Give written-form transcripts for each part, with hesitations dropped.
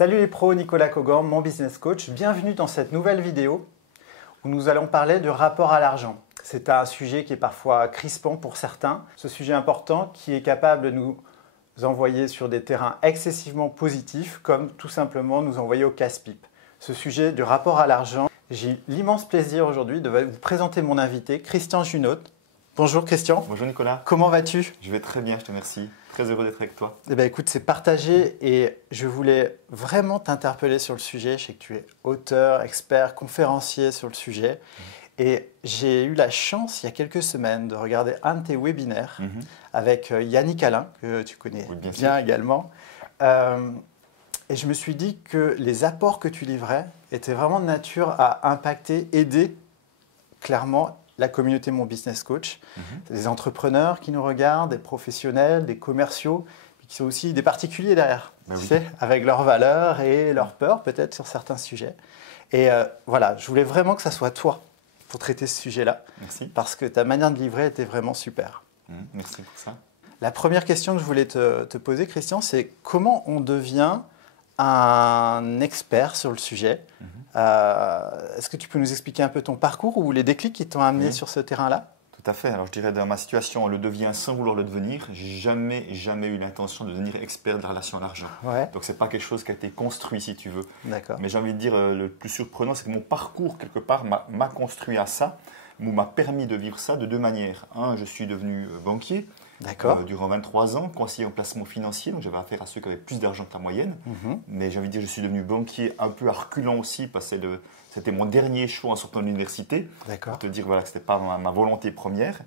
Salut les pros, Nicolas Kogan, mon business coach. Bienvenue dans cette nouvelle vidéo où nous allons parler du rapport à l'argent. C'est un sujet qui est parfois crispant pour certains. Ce sujet important qui est capable de nous envoyer sur des terrains excessivement positifs comme tout simplement nous envoyer au casse-pipe. Ce sujet du rapport à l'argent, j'ai l'immense plaisir aujourd'hui de vous présenter mon invité, Christian Junot. Bonjour Christian. Bonjour Nicolas. Comment vas-tu? Je vais très bien, je te remercie. Très heureux d'être avec toi. Eh bien, écoute, c'est partagé et je voulais vraiment t'interpeller sur le sujet. Je sais que tu es auteur, expert, conférencier sur le sujet. Et j'ai eu la chance, il y a quelques semaines, de regarder un de tes webinaires avec Yannick Alain, que tu connais bien également. Et je me suis dit que les apports que tu livrais étaient vraiment de nature à impacter, aider clairement la communauté Mon Business Coach, des entrepreneurs qui nous regardent, des professionnels, des commerciaux, mais qui sont aussi des particuliers derrière, tu sais, avec leurs valeurs et leurs peurs peut-être sur certains sujets. Et voilà, je voulais vraiment que ça soit toi pour traiter ce sujet-là, parce que ta manière de livrer était vraiment super. Merci pour ça. La première question que je voulais te poser, Christian, c'est comment on devient un expert sur le sujet. Est-ce que tu peux nous expliquer un peu ton parcours ou les déclics qui t'ont amené sur ce terrain-là? Tout à fait. Alors je dirais dans ma situation, on le devient sans vouloir le devenir. J'ai jamais eu l'intention de devenir expert de la relation à l'argent. Donc c'est pas quelque chose qui a été construit si tu veux. Mais j'ai envie de dire le plus surprenant, c'est que mon parcours quelque part m'a construit à ça, ou m'a permis de vivre ça de deux manières. Un, je suis devenu banquier. Durant 23 ans, conseiller en placement financier, donc j'avais affaire à ceux qui avaient plus d'argent que la moyenne. Mais j'ai envie de dire, je suis devenu banquier un peu à reculons aussi, parce que c'était mon dernier choix en sortant de l'université. Pour te dire voilà, que ce n'était pas ma volonté première.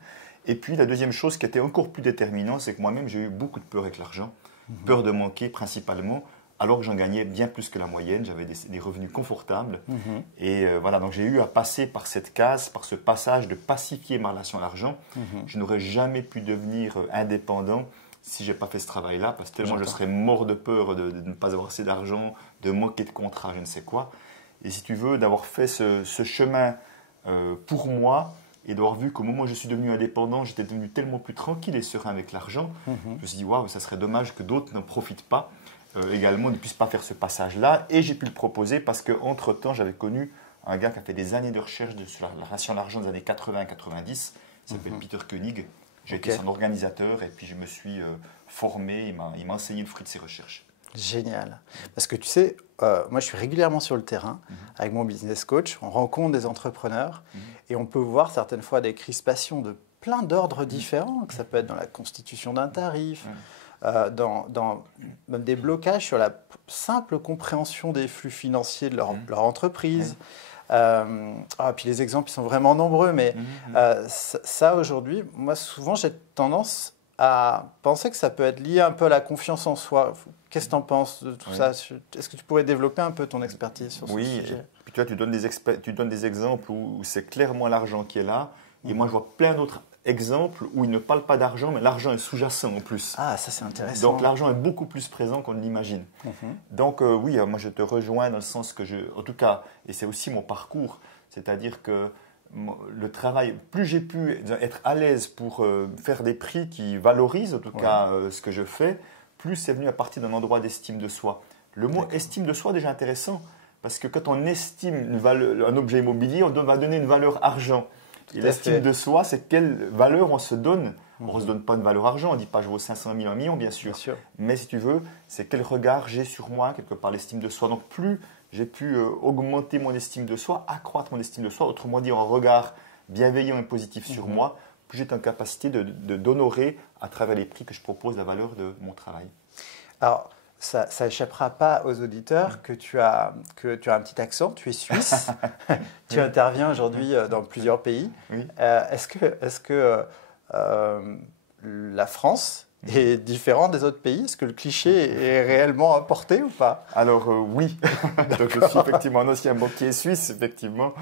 Et puis la deuxième chose qui était encore plus déterminante, c'est que moi-même j'ai eu beaucoup de peur avec l'argent. Peur de manquer principalement, alors que j'en gagnais bien plus que la moyenne, j'avais des revenus confortables. Et voilà, donc j'ai eu à passer par cette case, par ce passage de pacifier ma relation à l'argent. Je n'aurais jamais pu devenir indépendant si je n'ai pas fait ce travail-là, parce que tellement je serais mort de peur de ne pas avoir assez d'argent, de manquer de contrat, je ne sais quoi. Et si tu veux, d'avoir fait ce chemin pour moi et d'avoir vu qu'au moment où je suis devenu indépendant, j'étais devenu tellement plus tranquille et serein avec l'argent, je me suis dit, waouh, ça serait dommage que d'autres n'en profitent pas. Également ne puisse pas faire ce passage-là. Et j'ai pu le proposer parce qu'entre-temps, j'avais connu un gars qui a fait des années de recherche sur la relation à l'argent des années 80-90. Il s'appelle Peter Koenig. J'ai été son organisateur et puis je me suis formé. Il m'a enseigné le fruit de ses recherches. Génial. Parce que tu sais, moi je suis régulièrement sur le terrain avec mon business coach. On rencontre des entrepreneurs et on peut voir certaines fois des crispations de plein d'ordres différents. Que ça peut être dans la constitution d'un tarif, dans même des blocages sur la simple compréhension des flux financiers de leur entreprise. Puis les exemples ils sont vraiment nombreux, mais ça aujourd'hui, moi souvent j'ai tendance à penser que ça peut être lié un peu à la confiance en soi. Qu'est-ce que tu en penses de tout ça? Est-ce que tu pourrais développer un peu ton expertise sur ce sujet? Oui, puis tu donnes des exemples où c'est clairement l'argent qui est là, et moi je vois plein d'autres exemples où il ne parle pas d'argent, mais l'argent est sous-jacent en plus. Ah, ça c'est intéressant. Donc l'argent est beaucoup plus présent qu'on ne l'imagine. Donc oui, moi je te rejoins dans le sens que en tout cas, et c'est aussi mon parcours, c'est-à-dire que le travail, plus j'ai pu être à l'aise pour faire des prix qui valorisent en tout cas ce que je fais, plus c'est venu à partir d'un endroit d'estime de soi. Le mot estime de soi est déjà intéressant, parce que quand on estime un objet immobilier, on va donner une valeur argent. Et l'estime de soi, c'est quelle valeur on se donne. On ne se donne pas une valeur argent, on ne dit pas je vaux 500 000, 1 million, bien sûr. Mais si tu veux, c'est quel regard j'ai sur moi, quelque part l'estime de soi. Donc plus j'ai pu augmenter mon estime de soi, accroître mon estime de soi, autrement dit un regard bienveillant et positif sur moi, plus j'ai en capacité d'honorer à travers les prix que je propose la valeur de mon travail. Alors, ça n'échappera pas aux auditeurs que tu as un petit accent, tu es suisse, tu interviens aujourd'hui dans plusieurs pays. Est-ce que la France est différente des autres pays? Est-ce que le cliché est réellement importé ou pas? Alors oui, donc je suis effectivement un ancien banquier suisse, effectivement.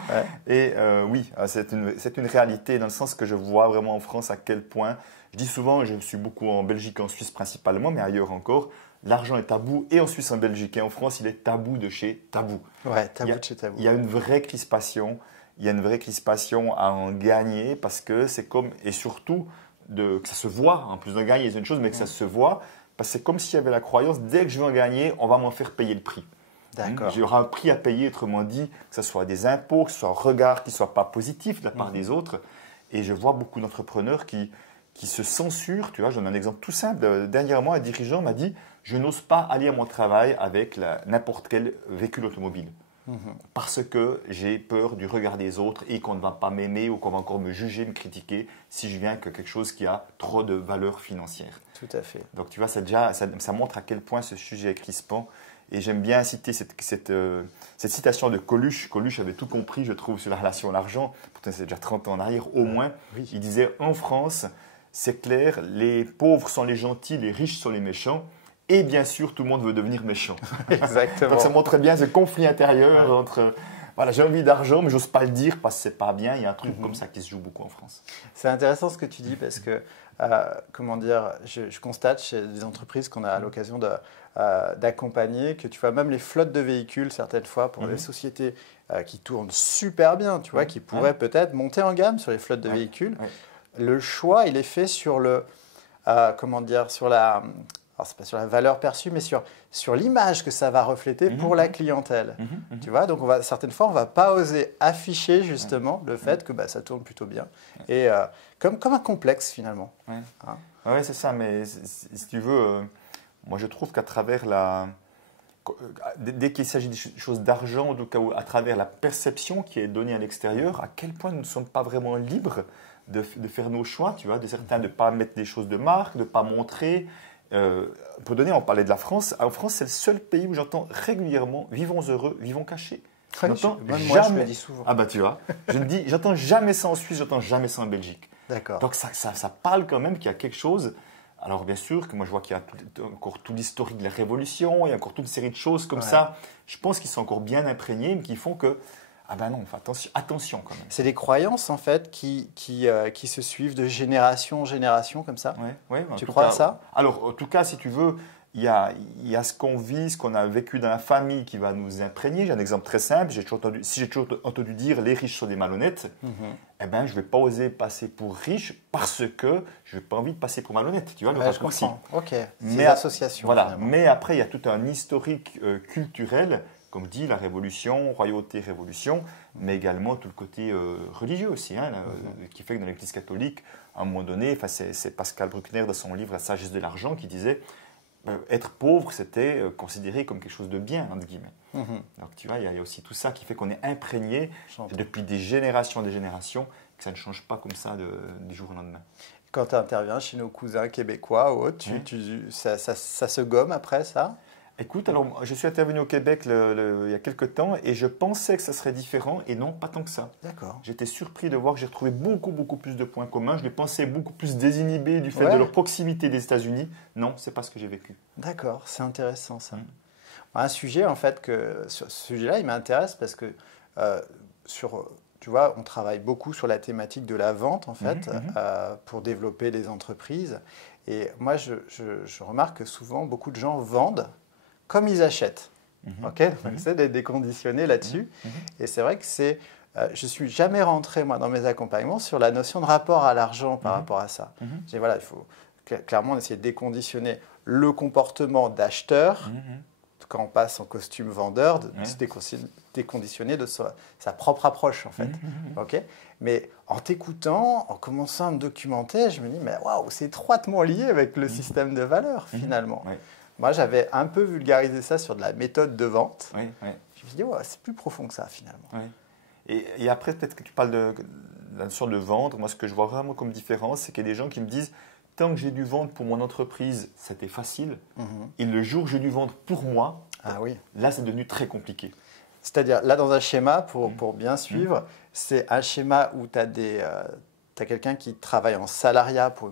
Et oui, c'est une réalité dans le sens que je vois vraiment en France à quel point, je dis souvent, je suis beaucoup en Belgique et en Suisse principalement, mais ailleurs encore, l'argent est tabou et en Suisse, en Belgique et en France, il est tabou de chez tabou. Tabou de chez tabou. Il y a une vraie crispation, à en gagner parce que c'est comme, et surtout, que ça se voit, en plus de gagner c'est une chose, mais que ça se voit, parce que c'est comme s'il y avait la croyance, dès que je vais en gagner, on va m'en faire payer le prix. D'accord. J'aurai un prix à payer, autrement dit, que ce soit des impôts, que ce soit un regard qui ne soit pas positif de la part des autres. Et je vois beaucoup d'entrepreneurs qui se censurent. Tu vois, j'en ai un exemple tout simple. Dernièrement, un dirigeant m'a dit « Je n'ose pas aller à mon travail avec n'importe quel véhicule automobile. Parce que j'ai peur du regard des autres et qu'on ne va pas m'aimer ou qu'on va encore me juger, me critiquer si je viens avec quelque chose qui a trop de valeur financière. » Tout à fait. Donc tu vois, ça montre à quel point ce sujet est crispant. Et j'aime bien citer cette citation de Coluche. Coluche avait tout compris, je trouve, sur la relation à l'argent. Pourtant, c'est déjà 30 ans en arrière, au moins. Oui. Il disait, en France, c'est clair, les pauvres sont les gentils, les riches sont les méchants. Et bien sûr, tout le monde veut devenir méchant. Exactement. Donc ça montre bien ce conflit intérieur entre, voilà, j'ai envie d'argent, mais j'ose pas le dire parce que c'est pas bien. Il y a un truc comme ça qui se joue beaucoup en France. C'est intéressant ce que tu dis parce que, comment dire, je constate chez des entreprises qu'on a l'occasion d'accompagner que tu vois même les flottes de véhicules certaines fois pour les sociétés qui tournent super bien, tu vois, qui pourraient peut-être monter en gamme sur les flottes de véhicules. Le choix, il est fait sur le, comment dire, sur la... Alors, ce n'est pas sur la valeur perçue, mais sur l'image que ça va refléter pour la clientèle. Tu vois, donc certaines fois, on ne va pas oser afficher justement le fait que ça tourne plutôt bien. Et comme un complexe finalement. Oui, c'est ça. Mais si tu veux, moi je trouve qu'à travers dès qu'il s'agit des choses d'argent, en tout cas à travers la perception qui est donnée à l'extérieur, à quel point nous ne sommes pas vraiment libres de faire nos choix, tu vois, de certains de ne pas mettre des choses de marque, de ne pas montrer. Pour donner, on parlait de la France. En France, c'est le seul pays où j'entends régulièrement « vivons heureux, vivons cachés ». Moi, je le dis souvent. Ah bah tu vois, j'entends jamais ça en Suisse, j'entends jamais ça en Belgique. D'accord. Donc ça parle quand même qu'il y a quelque chose. Alors bien sûr que moi je vois qu'il y a encore tout l'historique de la Révolution, il y a encore toute une série de choses comme ça. Je pense qu'ils sont encore bien imprégnés, mais qui font que ah ben non, attention quand même. C'est des croyances en fait qui se suivent de génération en génération comme ça. Ouais, tu crois à ça? Alors en tout cas, si tu veux, il y a ce qu'on vit, ce qu'on a vécu dans la famille qui va nous imprégner. J'ai un exemple très simple. Si j'ai toujours entendu dire les riches sont des malhonnêtes, eh ben, je ne vais pas oser passer pour riche parce que je n'ai pas envie de passer pour malhonnête. Tu vois, le raccourci. Ok, c'est associations. Voilà. Finalement. Mais après, il y a tout un historique culturel, comme je dis, la Révolution, royauté, révolution, mais également tout le côté religieux aussi, qui fait que dans l'Église catholique, à un moment donné, c'est Pascal Bruckner dans son livre La sagesse de l'argent qui disait être pauvre, c'était considéré comme quelque chose de bien, entre guillemets. Donc tu vois, il y a aussi tout ça qui fait qu'on est imprégné depuis des générations, que ça ne change pas comme ça du jour au lendemain. Quand tu interviens chez nos cousins québécois ou autres, ça se gomme après ça? Écoute, alors je suis intervenu au Québec il y a quelques temps et je pensais que ça serait différent et non, pas tant que ça. D'accord. J'étais surpris de voir que j'ai retrouvé beaucoup plus de points communs. Je les pensais beaucoup plus désinhibés du fait de leur proximité des États-Unis. Non, c'est pas ce que j'ai vécu. D'accord, c'est intéressant ça. Un sujet en fait ce sujet-là, il m'intéresse parce que tu vois, on travaille beaucoup sur la thématique de la vente en fait pour développer des entreprises. Et moi, je remarque que souvent beaucoup de gens vendent comme ils achètent. Donc, c'est d'être déconditionné là-dessus. Et c'est vrai que je ne suis jamais rentré, moi, dans mes accompagnements sur la notion de rapport à l'argent par rapport à ça. Je dis, voilà, il faut clairement essayer de déconditionner le comportement d'acheteur quand on passe en costume vendeur, de se déconditionner de sa propre approche, en fait. Mais en t'écoutant, en commençant à me documenter, je me dis, mais waouh, c'est étroitement lié avec le système de valeurs, finalement. Moi, j'avais un peu vulgarisé ça sur de la méthode de vente. Je me suis dit, c'est plus profond que ça, finalement. Et après, peut-être que tu parles de la notion de vendre. Moi, ce que je vois vraiment comme différence, c'est qu'il y a des gens qui me disent, tant que j'ai dû vendre pour mon entreprise, c'était facile. Et le jour où j'ai dû vendre pour moi, là, c'est devenu très compliqué. C'est-à-dire, là, dans un schéma, pour bien suivre, c'est un schéma où tu as tu as quelqu'un qui travaille en salariat pour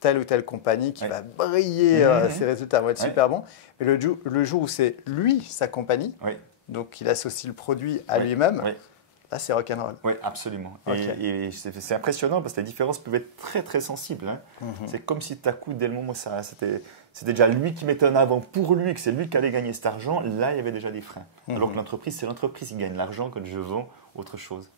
telle ou telle compagnie qui va briller, ses résultats vont être super bons. Mais le jour où c'est lui, sa compagnie, donc il associe le produit à lui-même, là c'est rock'n'roll. Oui, absolument. Et c'est impressionnant parce que les différences peuvent être très très sensibles. C'est comme si tout à coup, dès le moment où c'était déjà lui qui mettait en avant pour lui, que c'est lui qui allait gagner cet argent, là il y avait déjà des freins. Alors que l'entreprise, c'est l'entreprise qui gagne l'argent quand je vends autre chose.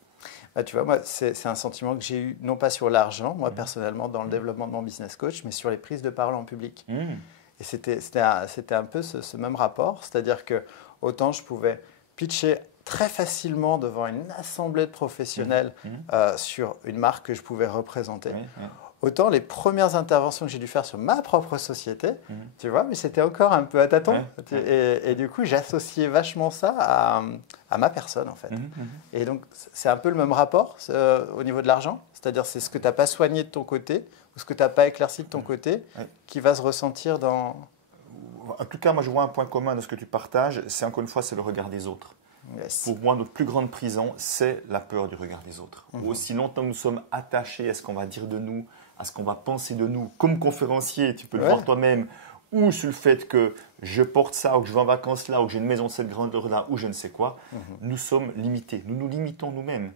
Tu vois, moi, c'est un sentiment que j'ai eu, non pas sur l'argent, moi personnellement, dans le développement de mon business coach, mais sur les prises de parole en public. Et c'était un peu ce même rapport, c'est-à-dire que autant je pouvais pitcher très facilement devant une assemblée de professionnels sur une marque que je pouvais représenter. Autant les premières interventions que j'ai dû faire sur ma propre société, tu vois, mais c'était encore un peu à tâtons. Et du coup, j'associais vachement ça à ma personne, en fait. Et donc, c'est un peu le même rapport au niveau de l'argent. C'est-à-dire, c'est ce que tu n'as pas soigné de ton côté ou ce que tu n'as pas éclairci de ton côté qui va se ressentir dans… En tout cas, moi, je vois un point commun de ce que tu partages. C'est encore une fois, c'est le regard des autres. Pour moi, notre plus grande prison, c'est la peur du regard des autres. Aussi longtemps que nous sommes attachés à ce qu'on va dire de nous, à ce qu'on va penser de nous, comme conférencier, tu peux le voir toi-même, ou sur le fait que je porte ça, ou que je vais en vacances là, ou que j'ai une maison de cette grandeur là, ou je ne sais quoi, nous sommes limités. Nous nous limitons nous-mêmes.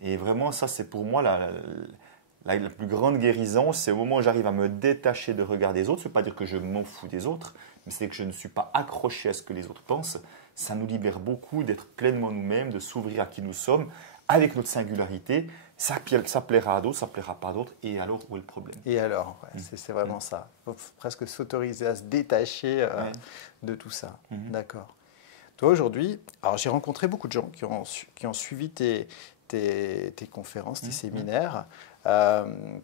Et vraiment, ça, c'est pour moi la plus grande guérison. C'est au moment où j'arrive à me détacher de regard des autres. Ça ne veut pas dire que je m'en fous des autres, mais c'est que je ne suis pas accroché à ce que les autres pensent. Ça nous libère beaucoup d'être pleinement nous-mêmes, de s'ouvrir à qui nous sommes, avec notre singularité. Ça plaira à d'autres, ça ne plaira pas à d'autres. Et alors, où est le problème? Et alors, c'est vraiment ça. Il faut presque s'autoriser à se détacher de tout ça. D'accord. Toi, aujourd'hui, alors j'ai rencontré beaucoup de gens qui ont suivi tes conférences, tes séminaires.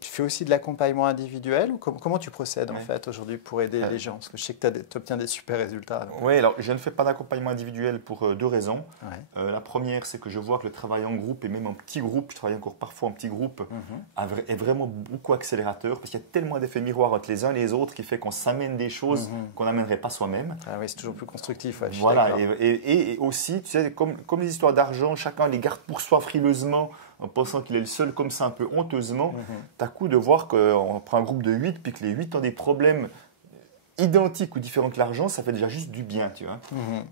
Tu fais aussi de l'accompagnement individuel ou comment tu procèdes en fait aujourd'hui pour aider les gens? Parce que je sais que tu obtiens des super résultats. Oui, alors je ne fais pas d'accompagnement individuel pour deux raisons. La première, c'est que je vois que le travail en groupe et même en petit groupe, je travaille encore parfois en petit groupe, est vraiment beaucoup accélérateur parce qu'il y a tellement d'effets miroirs entre les uns et les autres qui fait qu'on s'amène des choses qu'on n'amènerait pas soi-même. Ah oui, c'est toujours plus constructif. Voilà, et aussi, tu sais, comme les histoires d'argent, chacun les garde pour soi frileusement, en pensant qu'il est le seul comme ça, un peu honteusement, t'as coup de voir qu'on prend un groupe de 8, puis que les 8 ont des problèmes identiques ou différents que l'argent, ça fait déjà juste du bien, tu vois.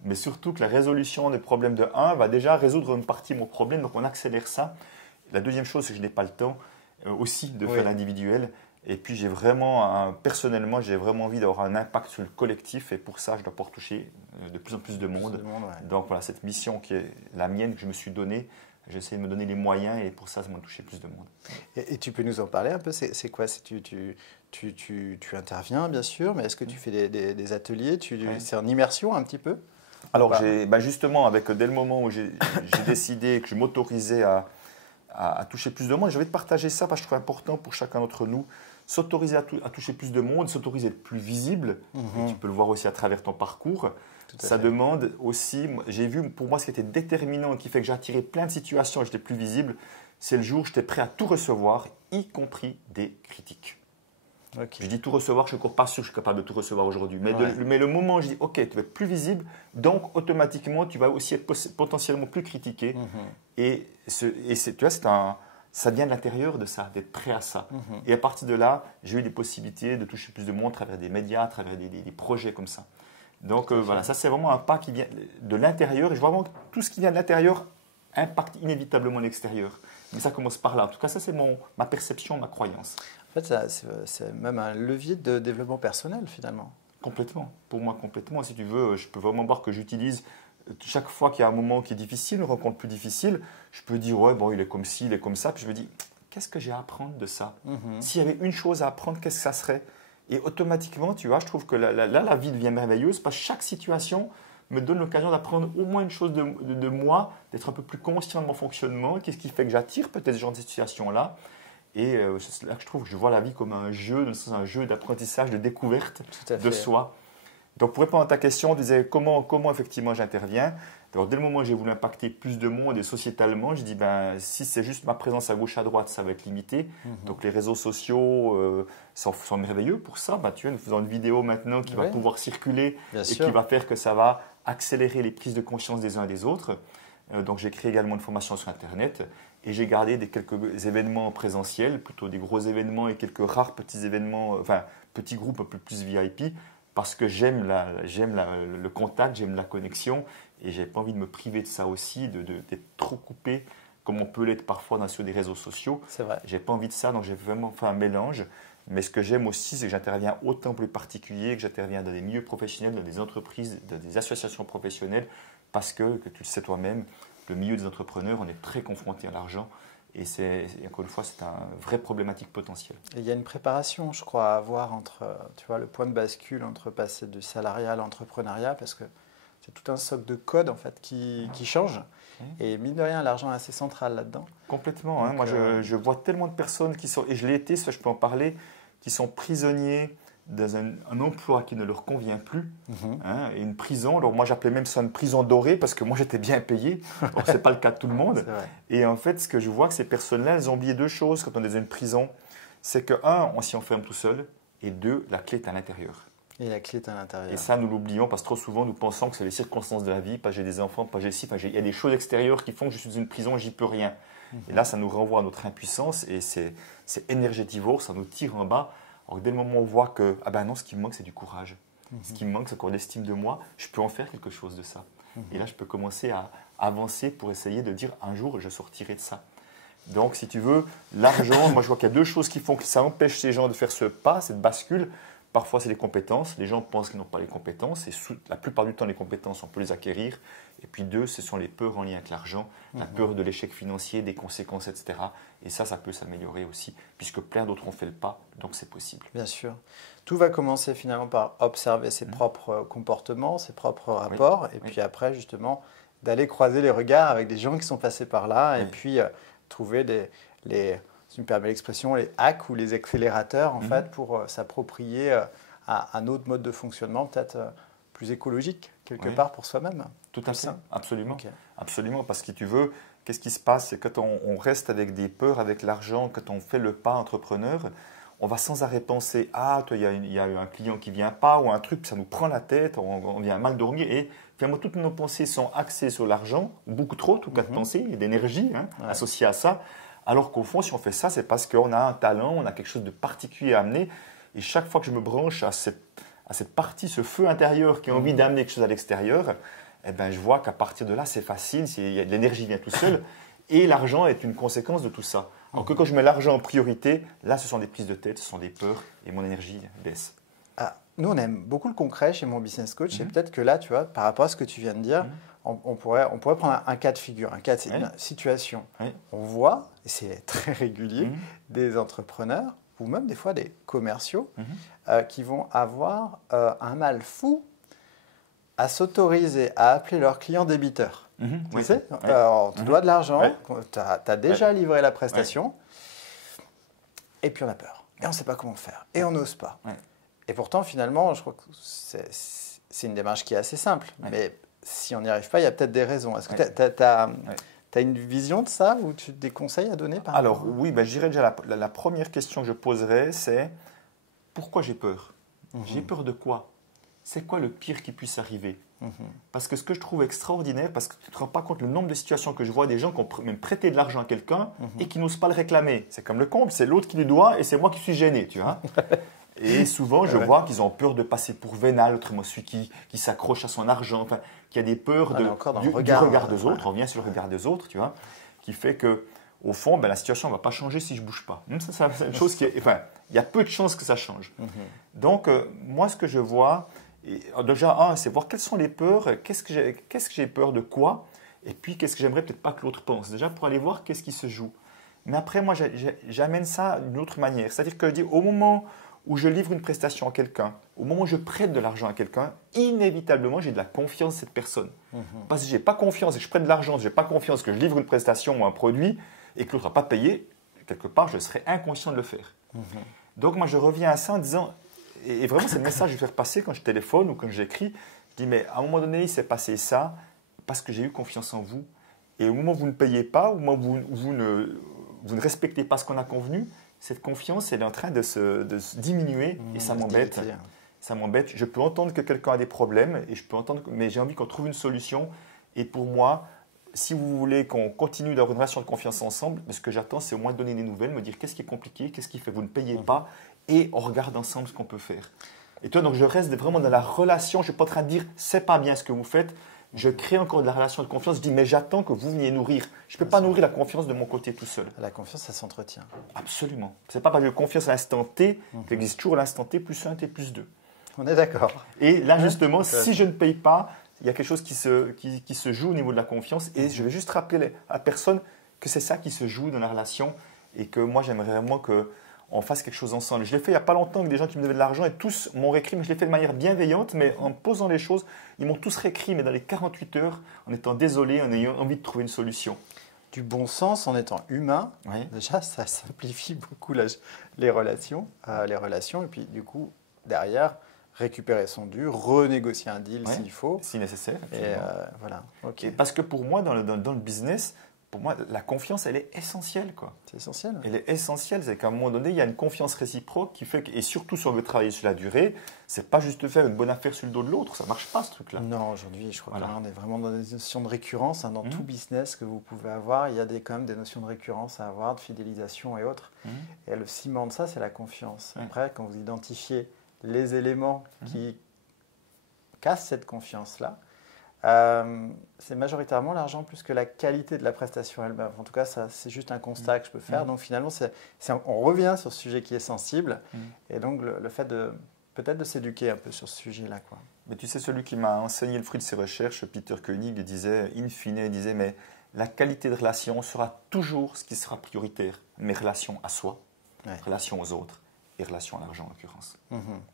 Mais surtout que la résolution des problèmes de 1 va déjà résoudre une partie de mon problème, donc on accélère ça. La deuxième chose, c'est que je n'ai pas le temps aussi de faire l'individuel. Et puis personnellement, j'ai vraiment envie d'avoir un impact sur le collectif, et pour ça, je dois pouvoir toucher de plus en plus de monde. Donc voilà, cette mission qui est la mienne, que je me suis donnée, j'essaie de me donner les moyens, et pour ça, ça m'a touché plus de monde. Et tu peux nous en parler un peu? C'est quoi? Tu interviens, bien sûr, mais est-ce que tu fais des ateliers? C'est en immersion un petit peu? Alors, justement, dès le moment où j'ai décidé que je m'autorisais à toucher plus de monde, j'ai envie de partager ça parce que je trouve important pour chacun d'entre nous, s'autoriser à toucher plus de monde, s'autoriser à être plus visible. Et tu peux le voir aussi à travers ton parcours. Ça demande aussi, j'ai vu pour moi ce qui était déterminant et qui fait que j'ai attiré plein de situations et j'étais plus visible, c'est le jour où j'étais prêt à tout recevoir, y compris des critiques. Je dis tout recevoir, je ne suis encore pas sûr que je suis capable de tout recevoir aujourd'hui. Mais le moment où je dis, OK, tu vas être plus visible, donc automatiquement, tu vas aussi être potentiellement plus critiqué. Et tu vois, ça vient de l'intérieur de ça, d'être prêt à ça. Et à partir de là, j'ai eu des possibilités de toucher plus de monde à travers des médias, à travers des projets comme ça. Donc voilà, ça c'est vraiment un pas qui vient de l'intérieur. Et je vois vraiment que tout ce qui vient de l'intérieur impacte inévitablement l'extérieur. Mais ça commence par là. En tout cas, ça c'est ma perception, ma croyance. En fait, c'est même un levier de développement personnel finalement. Complètement. Pour moi, complètement. Si tu veux, je peux vraiment voir que j'utilise chaque fois qu'il y a un moment qui est difficile, une rencontre plus difficile, je peux dire, ouais, bon, il est comme ci, il est comme ça. Puis je me dis, qu'est-ce que j'ai à apprendre de ça? S'il y avait une chose à apprendre, qu'est-ce que ça serait? Et automatiquement, tu vois, je trouve que là, la vie devient merveilleuse parce que chaque situation me donne l'occasion d'apprendre au moins une chose de moi, d'être un peu plus conscient de mon fonctionnement. Qu'est-ce qui fait que j'attire peut-être ce genre de situation-là? Et c'est là que je trouve que je vois la vie comme un jeu, un jeu d'apprentissage, de découverte de soi. Donc, pour répondre à ta question, on disait comment effectivement j'interviens. Alors, dès le moment où j'ai voulu impacter plus de monde et sociétalement, je dis si c'est juste ma présence à gauche, à droite, ça va être limité. Donc, les réseaux sociaux sont merveilleux pour ça. Tu vois, nous faisons une vidéo maintenant qui va pouvoir circuler qui va faire que ça va accélérer les prises de conscience des uns et des autres. Donc, j'ai créé également une formation sur Internet et j'ai gardé quelques événements présentiels, plutôt des gros événements et quelques rares petits événements, petits groupes un peu plus VIP, parce que j'aime le contact, j'aime la connexion et je n'ai pas envie de me priver de ça aussi, d'être trop coupé comme on peut l'être parfois sur des réseaux sociaux. C'est vrai. Je n'ai pas envie de ça, donc j'ai vraiment fait un mélange. Mais ce que j'aime aussi, c'est que j'interviens autant pour les particuliers, que j'interviens dans des milieux professionnels, dans des entreprises, dans des associations professionnelles, parce que tu le sais toi-même, le milieu des entrepreneurs, on est très confronté à l'argent. Et encore une fois, c'est une vraie problématique potentielle. Et il y a une préparation, je crois, à avoir entre, tu vois, le point de bascule entre passer du salariat à l'entrepreneuriat, parce que c'est tout un socle de code en fait, qui change. Et mine de rien, l'argent est assez central là-dedans. Complètement. Donc, moi, je vois tellement de personnes qui sont, et je l'ai été, ça je peux en parler, qui sont prisonniers dans un emploi qui ne leur convient plus, et une prison. Alors moi, j'appelais même ça une prison dorée parce que moi, j'étais bien payé. Ce n'est pas le cas de tout le monde. Et en fait, ce que je vois, que ces personnes-là, elles ont oublié deux choses quand on est dans une prison. C'est que, un, on s'y enferme tout seul, et deux, la clé est à l'intérieur. Et la clé est à l'intérieur. Et ça, nous l'oublions parce que trop souvent, nous pensons que c'est les circonstances de la vie, pas j'ai des enfants, pas j'ai ci, il y a des choses extérieures qui font que je suis dans une prison et j'y peux rien. Et là, ça nous renvoie à notre impuissance et c'est énergétivore, ça nous tire en bas. Alors dès le moment où on voit que, ah ben non, ce qui me manque, c'est du courage. Ce qui me manque, c'est encore l'estime de moi. Je peux en faire quelque chose de ça. Et là, je peux commencer à avancer pour essayer de dire, un jour, je sortirai de ça. Donc, si tu veux, l'argent, moi, je vois qu'il y a deux choses qui font que ça empêche ces gens de faire ce pas, cette bascule. Parfois, c'est les compétences. Les gens pensent qu'ils n'ont pas les compétences. Et la plupart du temps, les compétences, on peut les acquérir. Et puis deux, ce sont les peurs en lien avec l'argent, la peur de l'échec financier, des conséquences, etc. Et ça peut s'améliorer aussi, puisque plein d'autres ont fait le pas, donc c'est possible. Bien sûr. Tout va commencer finalement par observer ses propres comportements, ses propres rapports, et puis après, justement, d'aller croiser les regards avec des gens qui sont passés par là, et puis trouver si tu me permets l'expression, les hacks ou les accélérateurs en fait, pour s'approprier à un autre mode de fonctionnement, peut-être plus écologique, quelque part pour soi-même. Tout à fait, absolument. Absolument, parce que tu veux, qu'est-ce qui se passe? C'est quand on reste avec des peurs, avec l'argent, quand on fait le pas entrepreneur, on va sans arrêt penser, ah, toi, il y a un client qui ne vient pas, ou un truc, puis ça nous prend la tête, on vient mal dormir, et finalement, toutes nos pensées sont axées sur l'argent, beaucoup trop, tout cas de pensée, et d'énergie associée à ça. Alors qu'au fond, si on fait ça, c'est parce qu'on a un talent, on a quelque chose de particulier à amener. Et chaque fois que je me branche à cette partie, ce feu intérieur qui a envie d'amener quelque chose à l'extérieur, eh ben, je vois qu'à partir de là, c'est facile, l'énergie vient tout seul. Et l'argent est une conséquence de tout ça. Alors que quand je mets l'argent en priorité, là, ce sont des prises de tête, ce sont des peurs et mon énergie baisse. Nous, on aime beaucoup le concret chez mon business coach. Et peut-être que là, tu vois, par rapport à ce que tu viens de dire, on pourrait prendre un cas de figure, une situation. On voit, et c'est très régulier, des entrepreneurs ou même des fois des commerciaux qui vont avoir un mal fou à s'autoriser à appeler leurs clients débiteurs. Tu sais, on te doit de l'argent, tu as déjà livré la prestation, et puis on a peur. Et on ne sait pas comment faire. Et on n'ose pas. Et pourtant, finalement, je crois que c'est une démarche qui est assez simple. Mais si on n'y arrive pas, il y a peut-être des raisons. Est-ce que tu as une vision de ça ou tu as des conseils à donner par Alors oui, je dirais déjà la première question que je poserais, c'est pourquoi j'ai peur? J'ai peur de quoi? C'est quoi le pire qui puisse arriver? Parce que ce que je trouve extraordinaire, parce que tu ne te rends pas compte le nombre de situations que je vois des gens qui ont même prêté de l'argent à quelqu'un et qui n'osent pas le réclamer. C'est comme le comble, c'est l'autre qui lui doit et c'est moi qui suis gêné, tu vois. Et souvent, je vois qu'ils ont peur de passer pour vénal, autrement celui qui s'accroche à son argent, enfin, qui a des peurs du regard des autres. On revient sur le regard des autres, tu vois, qui fait que, au fond, la situation ne va pas changer si je ne bouge pas. Ça, c'est une chose qui est, enfin, il y a peu de chances que ça change. Donc, moi, ce que je vois, déjà, c'est voir quelles sont les peurs, qu'est-ce que j'ai peur de quoi, et puis qu'est-ce que j'aimerais peut-être pas que l'autre pense. Déjà, pour aller voir qu'est-ce qui se joue. Mais après, moi, j'amène ça d'une autre manière. C'est-à-dire que je dis, au moment où je livre une prestation à quelqu'un, au moment où je prête de l'argent à quelqu'un, inévitablement, j'ai de la confiance en cette personne. Parce que je n'ai pas confiance et que je prête de l'argent, je n'ai pas confiance que je livre une prestation ou un produit et que l'autre n'a pas payé, quelque part, je serais inconscient de le faire. Donc, moi, je reviens à ça en disant, et vraiment, c'est le message que je vais faire passer quand je téléphone ou quand j'écris, je dis, mais à un moment donné, il s'est passé ça parce que j'ai eu confiance en vous. Et au moment où vous ne payez pas, au moment où vous ne respectez pas ce qu'on a convenu, cette confiance, elle est en train de se diminuer et ça m'embête. Ça m'embête. Je peux entendre que quelqu'un a des problèmes et je peux entendre, mais j'ai envie qu'on trouve une solution. Et pour moi, si vous voulez qu'on continue d'avoir une relation de confiance ensemble, ce que j'attends, c'est au moins de donner des nouvelles, me dire qu'est-ce qui est compliqué, qu'est-ce qui fait que vous ne payez pas et on regarde ensemble ce qu'on peut faire. Et toi, donc je reste vraiment dans la relation. Je ne suis pas en train de dire c'est pas bien ce que vous faites. Je crée encore de la relation de confiance. Je dis, mais j'attends que vous veniez nourrir. Je ne peux pas nourrir la confiance de mon côté tout seul. La confiance, ça s'entretient. Absolument. Ce n'est pas parce que j'ai confiance à l'instant T qu'il existe toujours l'instant T plus 1, T plus 2. On est d'accord. Et là, justement, si je ne paye pas, il y a quelque chose qui se joue au niveau de la confiance. Et je vais juste rappeler à la personne que c'est ça qui se joue dans la relation et que moi, j'aimerais vraiment que on fasse quelque chose ensemble. Je l'ai fait il n'y a pas longtemps avec des gens qui me devaient de l'argent et tous m'ont réécrit, mais je l'ai fait de manière bienveillante, mais en posant les choses, ils m'ont tous réécrit, mais dans les 48 heures, en étant désolé, en ayant envie de trouver une solution. Du bon sens, en étant humain, déjà, ça simplifie beaucoup les relations, et puis du coup, derrière, récupérer son dû, renégocier un deal s'il faut. Si nécessaire. Et voilà. Okay. Parce que pour moi, dans le business, pour moi, la confiance, elle est essentielle, quoi. C'est essentiel. Elle est essentielle. C'est qu'à un moment donné, il y a une confiance réciproque qui fait que, et surtout si on veut travailler sur la durée, c'est pas juste faire une bonne affaire sur le dos de l'autre. Ça marche pas, ce truc-là. Non, aujourd'hui, je crois qu'on est vraiment dans des notions de récurrence. Dans tout business que vous pouvez avoir, il y a quand même des notions de récurrence à avoir, de fidélisation et autres. Et le ciment de ça, c'est la confiance. Après, quand vous identifiez les éléments qui cassent cette confiance-là, c'est majoritairement l'argent plus que la qualité de la prestation elle-même. En tout cas, c'est juste un constat que je peux faire. Donc finalement, on revient sur ce sujet qui est sensible. Et donc le fait peut-être de s'éduquer un peu sur ce sujet-là, quoi. Mais tu sais, celui qui m'a enseigné le fruit de ses recherches, Peter Koenig, disait, in fine, il disait, mais la qualité de relation sera toujours ce qui sera prioritaire. Mes relations à soi, relations aux autres et relations à l'argent en l'occurrence.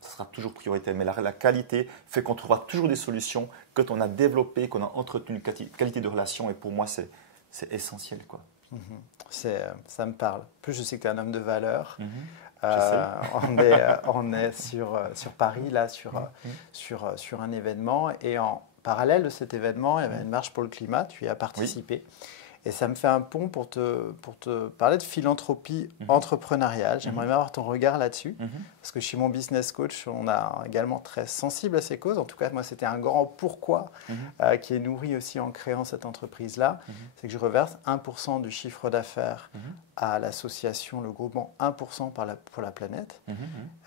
Ça sera toujours prioritaire. Mais la qualité fait qu'on trouvera toujours des solutions quand on a développé, qu'on a entretenu une qualité de relation. Et pour moi, c'est essentiel, quoi. Ça me parle. Plus je sais que tu es un homme de valeur. On est sur Paris, là, sur un événement. Et en parallèle de cet événement, il y avait une marche pour le climat. Tu y as participé. Et ça me fait un pont pour te parler de philanthropie entrepreneuriale. J'aimerais bien avoir ton regard là-dessus. Parce que chez mon business coach, on est également très sensible à ces causes. En tout cas, moi, c'était un grand pourquoi qui est nourri aussi en créant cette entreprise-là. C'est que je reverse 1% du chiffre d'affaires à l'association, le groupement 1% pour la planète,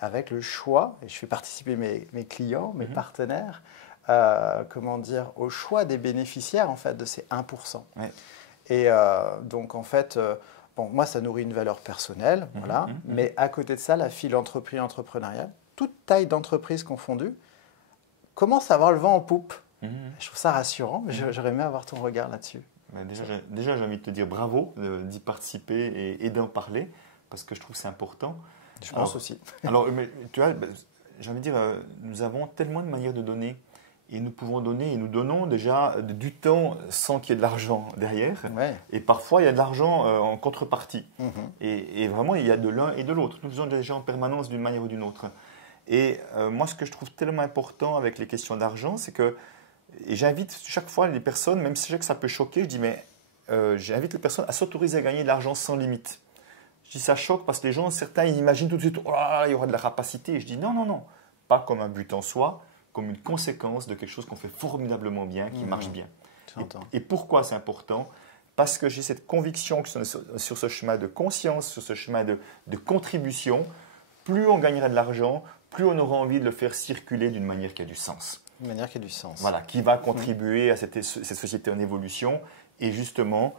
avec le choix, et je fais participer mes clients, mes partenaires, au choix des bénéficiaires en fait, de ces 1%. Et donc, en fait, moi, ça nourrit une valeur personnelle, voilà. Mais à côté de ça, la philanthropie entrepreneuriale, toute taille d'entreprise confondue, commence à avoir le vent en poupe. Je trouve ça rassurant, mais j'aurais aimé avoir ton regard là-dessus. Déjà, j'ai envie de te dire bravo d'y participer et d'en parler, parce que je trouve que c'est important. Je pense aussi. Alors, mais, tu vois, j'ai envie de dire, nous avons tellement de manières de donner. Et nous pouvons donner, et nous donnons déjà du temps sans qu'il y ait de l'argent derrière. Et parfois, il y a de l'argent en contrepartie. Et vraiment, il y a de l'un et de l'autre. Nous faisons déjà en permanence d'une manière ou d'une autre. Et moi, ce que je trouve tellement important avec les questions d'argent, c'est que, et j'invite chaque fois les personnes, même si je sais que ça peut choquer, je dis, mais j'invite les personnes à s'autoriser à gagner de l'argent sans limite. Je dis, ça choque parce que les gens, certains, ils imaginent tout de suite, oh, il y aura de la rapacité. Et je dis, non, pas comme un but en soi, comme une conséquence de quelque chose qu'on fait formidablement bien, qui marche bien. Et pourquoi c'est important? Parce que j'ai cette conviction que sur ce chemin de conscience, sur ce chemin de contribution, plus on gagnera de l'argent, plus on aura envie de le faire circuler d'une manière qui a du sens. Une manière qui a du sens. Voilà, qui va contribuer à cette société en évolution. Et justement,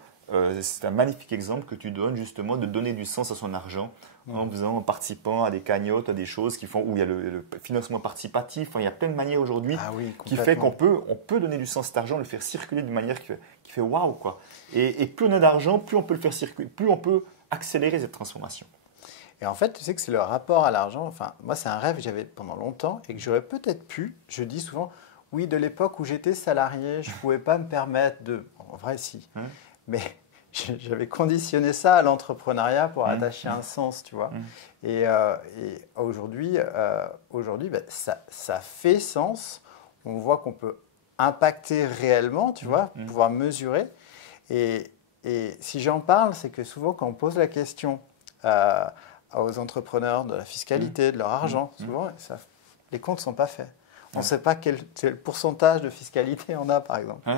c'est un magnifique exemple que tu donnes, justement, de donner du sens à son argent en participant à des cagnottes, à des choses qui font, où il y a le financement participatif. Enfin, il y a plein de manières aujourd'hui qui fait qu'on peut donner du sens à cet argent, le faire circuler d'une manière qui fait waouh, quoi. Et plus on a d'argent, plus on peut le faire circuler, plus on peut accélérer cette transformation. Et en fait, tu sais que c'est le rapport à l'argent. Enfin, moi, c'est un rêve que j'avais pendant longtemps et que j'aurais peut-être pu. Je dis souvent, oui, de l'époque où j'étais salarié, je ne pouvais pas me permettre de. En vrai, si. Mais j'avais conditionné ça à l'entrepreneuriat pour attacher un sens, tu vois. Et aujourd'hui, ça fait sens. On voit qu'on peut impacter réellement, tu vois, pouvoir mesurer. Et si j'en parle, c'est que souvent, quand on pose la question aux entrepreneurs de la fiscalité, de leur argent, souvent, les comptes ne sont pas faits. On ne sait pas quel pourcentage de fiscalité on a, par exemple.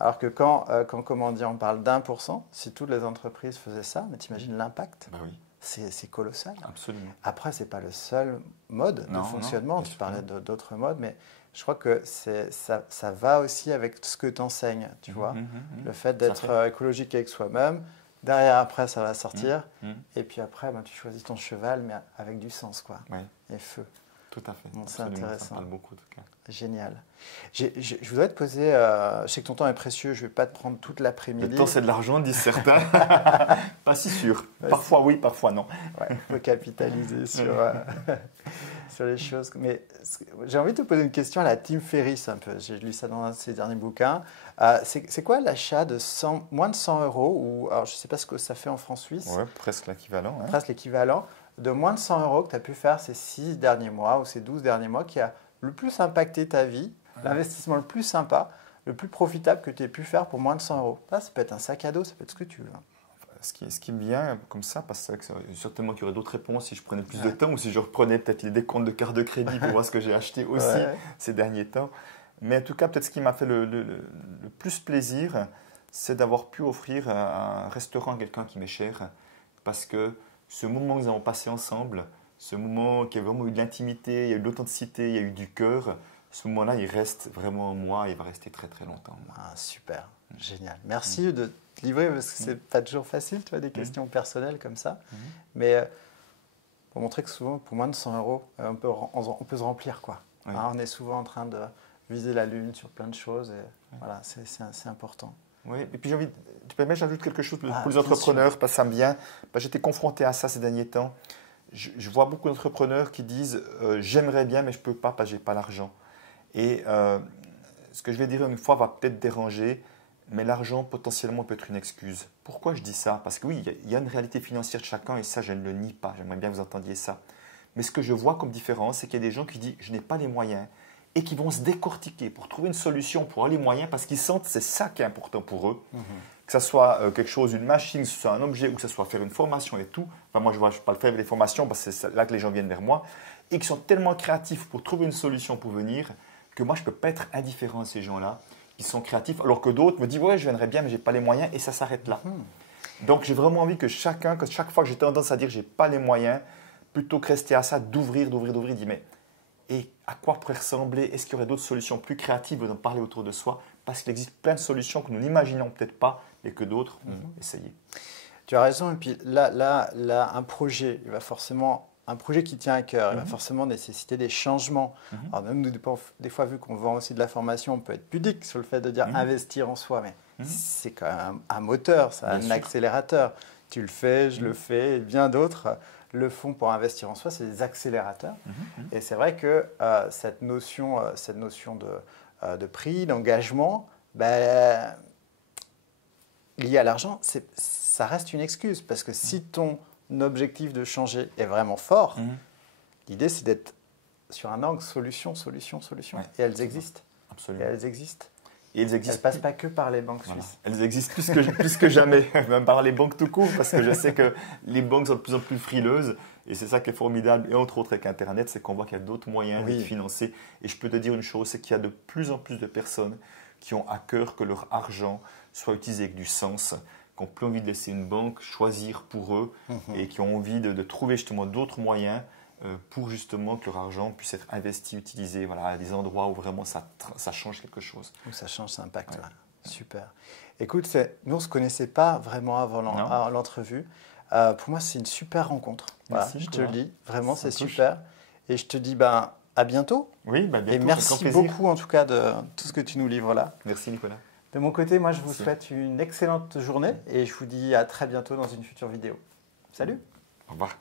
Alors que quand on parle d'1%, si toutes les entreprises faisaient ça, mais t'imagines l'impact, c'est colossal. Absolument. Après, ce n'est pas le seul mode de fonctionnement. Tu parlais d'autres modes, mais je crois que ça va aussi avec ce que tu enseignes, tu vois. Le fait d'être écologique avec soi-même. Derrière, après, ça va sortir. Et puis après, tu choisis ton cheval, mais avec du sens, quoi. Et feu. Tout à fait. Bon, c'est intéressant. Ça parle beaucoup, en tout cas. Génial. Je voudrais te poser, je sais que ton temps est précieux, je ne vais pas te prendre toute l'après-midi. Le temps, c'est de l'argent, disent certains. Pas si sûr. Parfois oui, parfois non. Il faut capitaliser sur les choses. Mais j'ai envie de te poser une question à la Tim Ferriss un peu. J'ai lu ça dans un de ses derniers bouquins. C'est quoi l'achat de moins de 100 euros ou, alors, je ne sais pas ce que ça fait en francs suisses. Oui, presque l'équivalent. Hein. Presque l'équivalent de moins de 100 euros que tu as pu faire ces 6 derniers mois ou ces 12 derniers mois qui a le plus impacté ta vie, l'investissement le plus sympa, le plus profitable que tu aies pu faire pour moins de 100 euros. Ça peut être un sac à dos, ça peut être ce que tu veux. Ce qui me vient comme ça, parce que certainement qu'il y aurait d'autres réponses si je prenais plus de temps ou si je reprenais peut-être les décomptes de carte de crédit pour voir ce que j'ai acheté aussi ces derniers temps. Mais en tout cas, peut-être ce qui m'a fait le plus plaisir, c'est d'avoir pu offrir un restaurant à quelqu'un qui m'est cher. Parce que ce moment que nous avons passé ensemble, ce moment qui a vraiment eu de l'intimité, il y a eu de l'authenticité, il y a eu du cœur, ce moment-là, il reste vraiment en moi et il va rester très très longtemps. Super, génial. Merci de te livrer parce que c'est pas toujours facile, tu vois, des questions personnelles comme ça. Mais pour montrer que souvent, pour moins de 100 euros, on peut se remplir, quoi. On est souvent en train de viser la lune sur plein de choses et voilà, c'est important. Oui, et puis tu permets, j'ajoute quelque chose pour les entrepreneurs, parce que ça me vient. J'étais confronté à ça ces derniers temps. Je vois beaucoup d'entrepreneurs qui disent j'aimerais bien, mais je ne peux pas parce que je n'ai pas l'argent. Et ce que je vais dire une fois va peut-être déranger, mais l'argent potentiellement peut être une excuse. Pourquoi je dis ça? Parce que oui, il y a une réalité financière de chacun et ça, je ne le nie pas. J'aimerais bien que vous entendiez ça. Mais ce que je vois comme différence, c'est qu'il y a des gens qui disent je n'ai pas les moyens et qui vont se décortiquer pour trouver une solution pour avoir les moyens parce qu'ils sentent que c'est ça qui est important pour eux. Que ce soit quelque chose, une machine, que ce soit un objet ou que ce soit faire une formation et tout. Enfin, moi, je ne vais pas le faire avec les formations parce que c'est là que les gens viennent vers moi. Et qui sont tellement créatifs pour trouver une solution pour venir que moi, je ne peux pas être indifférent à ces gens-là qui sont créatifs. Alors que d'autres me disent ouais, je viendrais bien, mais je n'ai pas les moyens et ça s'arrête là. Donc, j'ai vraiment envie que chaque fois que j'ai tendance à dire je n'ai pas les moyens, plutôt que rester à ça, d'ouvrir, dire mais et à quoi pourrait ressembler? Est-ce qu'il y aurait d'autres solutions plus créatives d'en parler autour de soi? Parce qu'il existe plein de solutions que nous n'imaginons peut-être pas et que d'autres ont essayé. Tu as raison. Et puis là, un projet, il va forcément, un projet qui tient à cœur, il va forcément nécessiter des changements. Alors même des fois, vu qu'on vend aussi de la formation, on peut être pudique sur le fait de dire investir en soi, mais c'est quand même un moteur, c'est un accélérateur. Tu le fais, je le fais, et bien d'autres le font pour investir en soi, c'est des accélérateurs. Et c'est vrai que cette notion de prix, d'engagement, liée à l'argent, ça reste une excuse. Parce que si ton objectif de changer est vraiment fort, l'idée c'est d'être sur un angle solution. Ouais, et elles existent. Absolument. Et elles existent. Et elles ne passent pas que par les banques suisses. Elles existent plus que jamais, même par les banques tout court, parce que je sais que les banques sont de plus en plus frileuses. Et c'est ça qui est formidable, et entre autres avec Internet, c'est qu'on voit qu'il y a d'autres moyens de financer. Et je peux te dire une chose, c'est qu'il y a de plus en plus de personnes qui ont à cœur que leur argent soit utilisé avec du sens, qui n'ont plus envie de laisser une banque choisir pour eux, et qui ont envie de trouver justement d'autres moyens pour justement que leur argent puisse être investi, utilisé à des endroits où vraiment ça change quelque chose. Où ça change, ça impacte. Ouais. Super. Écoute, nous, on ne se connaissait pas vraiment avant l'entrevue. Pour moi, c'est une super rencontre. Merci, je te le dis. Vraiment, c'est super. Et je te dis à bientôt. Oui, bientôt. Et merci beaucoup, en tout cas, de tout ce que tu nous livres là. Merci, Nicolas. De mon côté, moi, je vous souhaite une excellente journée et je vous dis à très bientôt dans une future vidéo. Salut. Au revoir.